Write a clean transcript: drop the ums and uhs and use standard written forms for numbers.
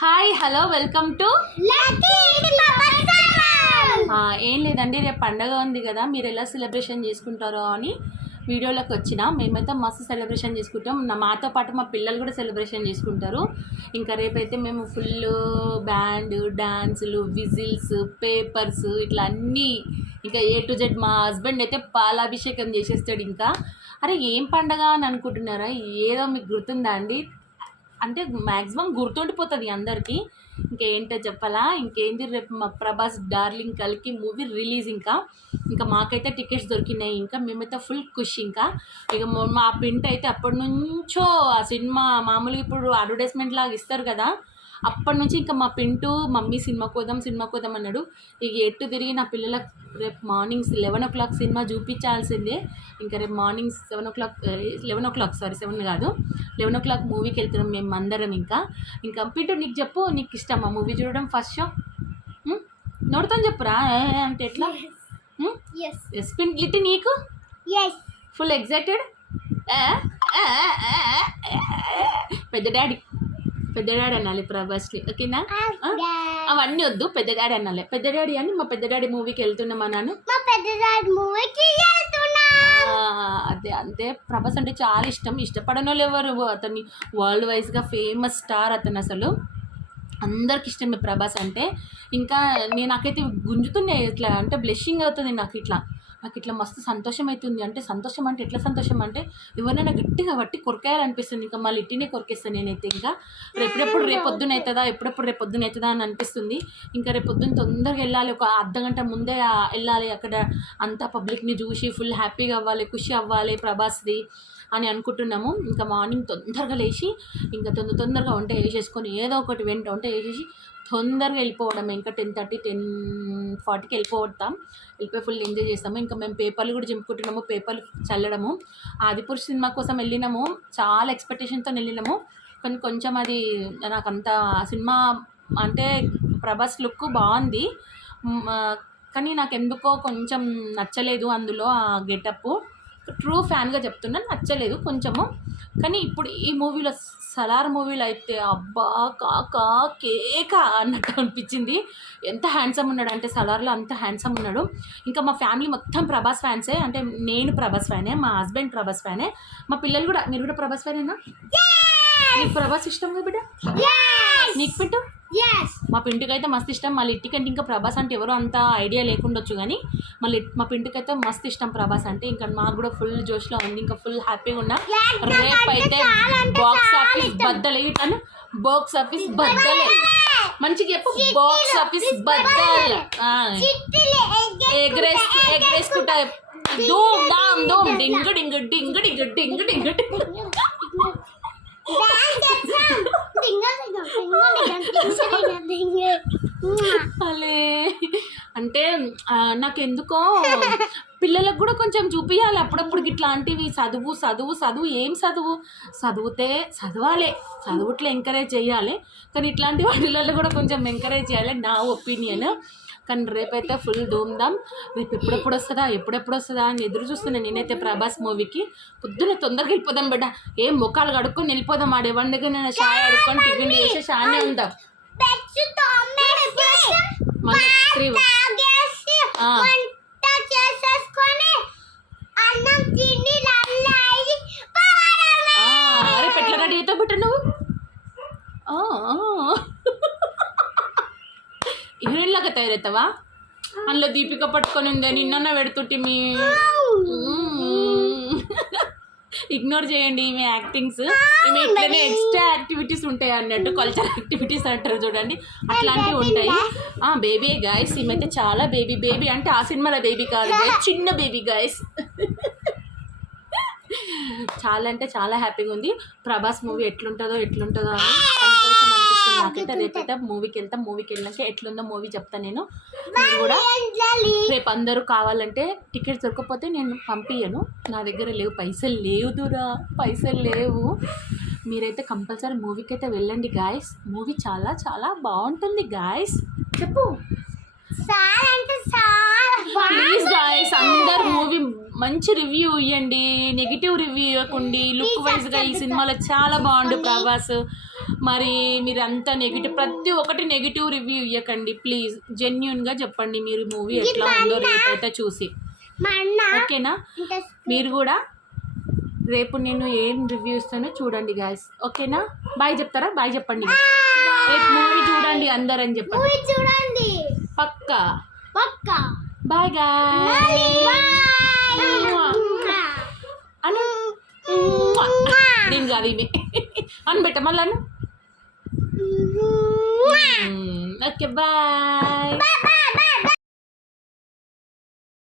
Hi hello welcome to ఏం లేదండి, రేపు పండగ ఉంది కదా, మీరు ఎలా సెలబ్రేషన్ చేసుకుంటారో అని వీడియోలోకి వచ్చిన. మేమైతే మస్తు సెలబ్రేషన్ చేసుకుంటాం. మాతో పాటు మా పిల్లలు కూడా సెలబ్రేషన్ చేసుకుంటారు. ఇంకా రేపైతే మేము ఫుల్ బ్యాండ్ డాన్సులు విజిల్స్ పేపర్స్ ఇట్లా అన్నీ, ఇంకా A to Z. మా హస్బెండ్ అయితే పాలాభిషేకం చేసేస్తాడు. ఇంకా అరే ఏం పండగ అని అనుకుంటున్నారా? ఏదో మీకు గుర్తుందా అండి? అంటే మ్యాక్సిమం గుర్తుండిపోతుంది అందరికీ. ఇంకేంటో చెప్పాలా? ఇంకేంటి, రేపు మా ప్రభాస్ డార్లింగ్ కల్కి మూవీ రిలీజ్. ఇంకా మాకైతే టికెట్స్ దొరికినాయి. ఇంకా మేమైతే ఫుల్ ఖుషి. ఇక మా పింట్ అయితే అప్పటి నుంచో ఆ సినిమా మామూలుగా ఇప్పుడు అడ్వర్టైజ్మెంట్ లాగా ఇస్తారు కదా, అప్పటి నుంచి ఇంకా మా పింటూ మమ్మీ సినిమాకి పోదాం అన్నాడు. ఇక ఎట్టు తిరిగి నా పిల్లలకు రేపు మార్నింగ్ 11 o'clock సినిమా చూపించాల్సిందే. ఇంకా రేపు మార్నింగ్ 7 o'clock 7 కాదు 11 o'clock మూవీకి వెళ్తున్నాం మేము అందరం. ఇంకా పింటూ నీకు చెప్పు, నీకు ఇష్టమా మూవీ చూడడం? ఫస్ట్ షో నోడుతాను చెప్పురా అంటే ఎట్లా? ఎస్ లిటి, నీకు ఫుల్ ఎగ్జైటెడ్. పెద్ద డాడీ అనాలి ప్రభాస్ని, ఓకేనా? అవన్నీ వద్దు, పెద్ద డాడీ అనాలి. పెద్ద డాడీ అని మా పెద్ద డాడీ మూవీకి వెళ్తున్నామా నాను? అదే అంతే. ప్రభాస్ అంటే చాలా ఇష్టపడని వాళ్ళు ఎవరు? అతన్ని వరల్డ్ వైజ్గా ఫేమస్ స్టార్ అతను, అసలు అందరికి ఇష్టమే ప్రభాస్ అంటే. ఇంకా నాకైతే గుంజుతున్నాయి ఇట్లా, అంటే బ్లెస్సింగ్ అవుతుంది నాకు ఇట్లా మస్తు సంతోషం అవుతుంది. అంటే సంతోషం అంటే ఎట్లా సంతోషం అంటే, ఎవరైనా గట్టిగా బట్టి కొరకేయాలనిపిస్తుంది. ఇంకా మళ్ళీ ఇట్టినే కొరికేస్తాను నేనైతే. ఇంకా రేపొద్దున అవుతుందా అని అనిపిస్తుంది. ఇంకా రేపొద్దున తొందరగా వెళ్ళాలి, ఒక అర్ధగంట ముందే వెళ్ళాలి. అక్కడ అంతా పబ్లిక్ని చూసి ఫుల్ హ్యాపీగా అవ్వాలి, ఖుషి అవ్వాలి ప్రభాస్ది అని అనుకుంటున్నాము. ఇంకా మార్నింగ్ తొందరగా లేచి ఇంకా తొందరగా వంట వేసేసుకొని ఏదో ఒకటి వంట వేసేసి తొందరగా వెళ్ళిపోవడం. ఇంకా 10:30 10:40కి వెళ్ళిపోయి ఫుల్ ఎంజాయ్ చేస్తాము. ఇంకా మేము పేపర్లు కూడా చింపుకుంటున్నాము, పేపర్లు చల్లడము. ఆదిపురుష్ సినిమా కోసం వెళ్ళినాము, చాలా ఎక్స్పెక్టేషన్తో వెళ్ళినాము. కానీ కొంచెం అది నాకంత సినిమా అంటే ప్రభాస్ లుక్ బాగుంది, కానీ నాకు ఎందుకో కొంచెం నచ్చలేదు అందులో ఆ గెటప్. ట్రూ ఫ్యాన్గా చెప్తున్నాను, నచ్చలేదు కొంచెము. కానీ ఇప్పుడు ఈ మూవీలో సలార్ మూవీలో అయితే అబ్బా కాకా కేక అన్నట్టు అనిపించింది. ఎంత హ్యాండ్సమ్ ఉన్నాడు అంటే సలార్లో, అంత హ్యాండ్సమ్ ఉన్నాడు. ఇంకా మా ఫ్యామిలీ మొత్తం ప్రభాస్ ఫ్యాన్సే. అంటే నేను ప్రభాస్ ఫ్యానే, మా హస్బెండ్ ప్రభాస్ ఫ్యానే, మా పిల్లలు కూడా. మీరు కూడా ప్రభాస్ ఫ్యానేనా? నీకు ప్రభాస్ ఇష్టంగా బిడ్డ? నీకు పెట్టు. మా పింటికి అయితే మస్తు ఇష్టం. మళ్ళీ ఇట్టికంటే ఇంకా ప్రభాస్ అంటే ఎవరో అంత ఐడియా లేకుండొచ్చు, కానీ మళ్ళీ మా పింటికి అయితే మస్తు ఇష్టం ప్రభాస్ అంటే. ఇంకా మాకు కూడా ఫుల్ జోష్లో ఉంది, ఇంకా ఫుల్ హ్యాపీగా ఉన్నా. రేపు అయితే బాక్స్ ఆఫీస్ బద్దలే, మంచిగా చెప్పు, బాక్స్ ఆఫీస్ బద్దలు ఎగరేసుకుంటా ధూమ్ ధామ్ ధూమ్ డింగ్ డింగ్ డింగ్ డింగ్ డింగ్ డింగ్ డింగ్. అలే అంటే నాకు ఎందుకో పిల్లలకు కూడా కొంచెం చూపించాలి అప్పుడప్పుడు ఇట్లాంటివి. చదువు ఏం చదవాలి, చదువుట్లో ఎంకరేజ్ చేయాలి, కానీ ఇట్లాంటి వాటిలలో కూడా కొంచెం ఎంకరేజ్ చేయాలి నా ఒపీనియన్. కానీ రేపైతే ఫుల్ ధూమ్ధామ్. రేపు ఎప్పుడెప్పుడు వస్తుందా అని ఎదురు చూస్తున్నాను నేనైతే ప్రభాస్ మూవీకి. పొద్దున్న తొందరగా వెళ్ళిపోదాం బిడ్డ, ఏం ముఖాలు కడుక్కొని వెళ్ళిపోదాం. ఆడేవాడి దగ్గర నేను షాయ్ అడుక్కొని టిఫిన్ చేసి షానే ఉందాం. రేపు ఎట్లా రెడీ అవుతావు బిడ్డ నువ్వు? హీరోయిన్ లాగా తయారవుతావా? అందులో దీపిక పట్టుకొని ఉందే, నిన్న పెడుతుంటే మీ ఇగ్నోర్ చేయండి ఈమె యాక్టింగ్స్. ఈమె ఇట్లనే ఎక్స్ట్రా యాక్టివిటీస్ ఉంటాయి అన్నట్టు, కల్చరల్ యాక్టివిటీస్ అంటారు చూడండి, అట్లాంటివి ఉంటాయి. బేబీ గాయస్, ఈమెతే చాలా బేబీ అంటే ఆ సినిమాలో బేబీ కాదు, చిన్న బేబీ గాయస్. చాలా అంటే చాలా హ్యాపీగా ఉంది. ప్రభాస్ మూవీ ఎట్లుంటుందో అని సంతోషం అనిపిస్తుంది నాకైతే. రేపైతే మూవీకి వెళ్ళాక ఎట్లుందో మూవీ చెప్తాను నేను. మీరు కూడా రేపు అందరూ కావాలంటే టికెట్స్ దొరకకపోతే నేను పంపించను, నా దగ్గర లేవు, పైసలు లేవు. మీరైతే కంపల్సరీ మూవీకి అయితే వెళ్ళండి గాయస్. మూవీ చాలా చాలా బాగుంటుంది గాయస్. చెప్పు ప్లీజ్ గాయస్, అందరు మూవీ మంచి రివ్యూ ఇవ్వండి, నెగిటివ్ రివ్యూ ఇవ్వకండి. లుక్ వైజ్గా ఈ సినిమాలో చాలా బాగుండు ప్రభాస్. మరి మీరు అంతా నెగిటివ్, ప్రతి ఒక్కటి నెగిటివ్ రివ్యూ ఇవ్వకండి ప్లీజ్. జెన్యున్గా చెప్పండి మీరు మూవీ ఎట్లా ఉందో రేపైతే చూసి, ఓకేనా? మీరు కూడా రేపు నేను ఏం రివ్యూ ఇస్తానో చూడండి గాయస్, ఓకేనా? బాయ్ చెప్తారా? బాయ్ చెప్పండి. రేపు మూవీ చూడండి అందరు అని చెప్పండి. పక్కా బాయ్ గాయ్ అను. నేను కాదు ఈమె అని పెట్ట మళ్ళా. Okay bye.